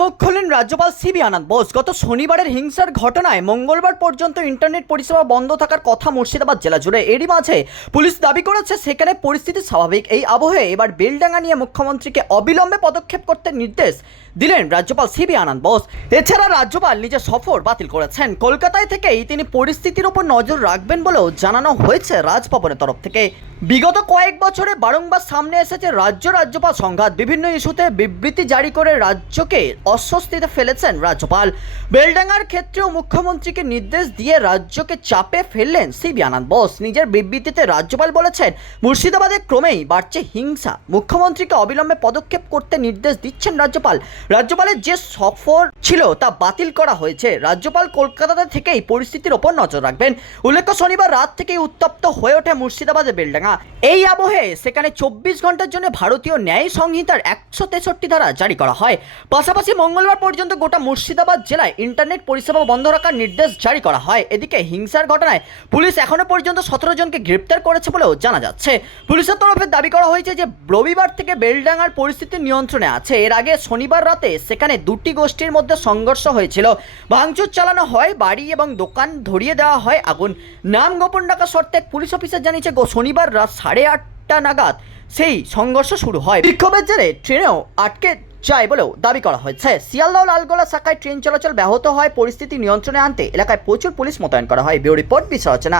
মুখ খুললেন রাজ্যপাল সিবি আনন্দ বোস। গত শনিবারের হিংসার ঘটনায় মঙ্গলবার পর্যন্ত ইন্টারনেট পরিষেবা বন্ধ থাকার কথা মুর্শিদাবাদ জেলা জুড়ে। এরই মাঝে পুলিশ দাবি করেছে, সেখানে পরিস্থিতি স্বাভাবিক। এই আবহে এবার বেলডাঙ্গা নিয়ে মুখ্যমন্ত্রীকে অবিলম্বে পদক্ষেপ করতে নির্দেশ দিলেন রাজ্যপাল সিবি আনন্দ বোস। এছাড়া রাজ্যপাল নিজের সফর বাতিল করেছেন। কলকাতায় থেকেই তিনি পরিস্থিতির উপর নজর রাখবেন বলেও জানানো হয়েছে রাজভবনের তরফ থেকে। বিগত কয়েক বছরে বারংবার সামনে এসেছে রাজ্য রাজ্যপাল সংঘাত। বিভিন্ন ইস্যুতে বিবৃতি জারি করে রাজ্যকে অস্বস্তিতে ফেলেছেন রাজ্যপাল। বেলডাঙ্গার ক্ষেত্রেও মুখ্যমন্ত্রীকে নির্দেশ দিয়ে রাজ্যকে চাপে ফেললেন সিবি আনন্দ বোস। নিজের বিবৃতিতে রাজ্যপাল বলেছেন, মুর্শিদাবাদে ক্রমেই বাড়ছে হিংসা। মুখ্যমন্ত্রীকে অবিলম্বে পদক্ষেপ করতে নির্দেশ দিচ্ছেন রাজ্যপাল। রাজ্যপালের যে সফর ছিল তা বাতিল করা হয়েছে। রাজ্যপাল কলকাতাতে থেকেই পরিস্থিতির ওপর নজর রাখবেন। উল্লেখ্য, শনিবার রাত থেকেই উত্তপ্ত হয়ে ওঠে মুর্শিদাবাদের বেলডাঙ্গা। এই আবহে সেখানে চব্বিশ ঘণ্টার জন্য ভারতীয় ন্যায় সংহিতার একশো তেষট্টি ধারা জারি করা হয়। পাশাপাশি মঙ্গলবার পর্যন্ত গোটা মুর্শিদাবাদ জেলায় ইন্টারনেট পরিষেবা বন্ধ রাখার নির্দেশ জারি করা হয়। এদিকে হিংসার ঘটনায় পুলিশ এখনও পর্যন্ত সতেরো জনকে গ্রেপ্তার করেছে বলেও জানা যাচ্ছে। পুলিশের তরফে দাবি করা হয়েছে যে, রবিবার থেকে বেলডাঙ্গার পরিস্থিতি নিয়ন্ত্রণে আছে। এর আগে শনিবার রাতে সেখানে দুটি গোষ্ঠীর মধ্যে সংঘর্ষ হয়েছিল। ভাঙচুর চালানো হয়, বাড়ি এবং দোকান ধরিয়ে দেওয়া হয় আগুন। নাম গোপন রাখা শর্তে পুলিশ অফিসার জানিয়েছে শনিবার রাত সাড়ে আটটা নাগাদ সেই সংঘর্ষ শুরু হয়। বিক্ষোভের জেরে ট্রেনেও আটকে যায় বলেও দাবি করা হয়েছে। শিয়ালদহ লালগোলা শাখায় ট্রেন চলাচল ব্যাহত হয়। পরিস্থিতি নিয়ন্ত্রণে আনতে এলাকায় প্রচুর পুলিশ মোতায়েন করা হয়। বিউ রিপোর্ট বিশ্ব রচনা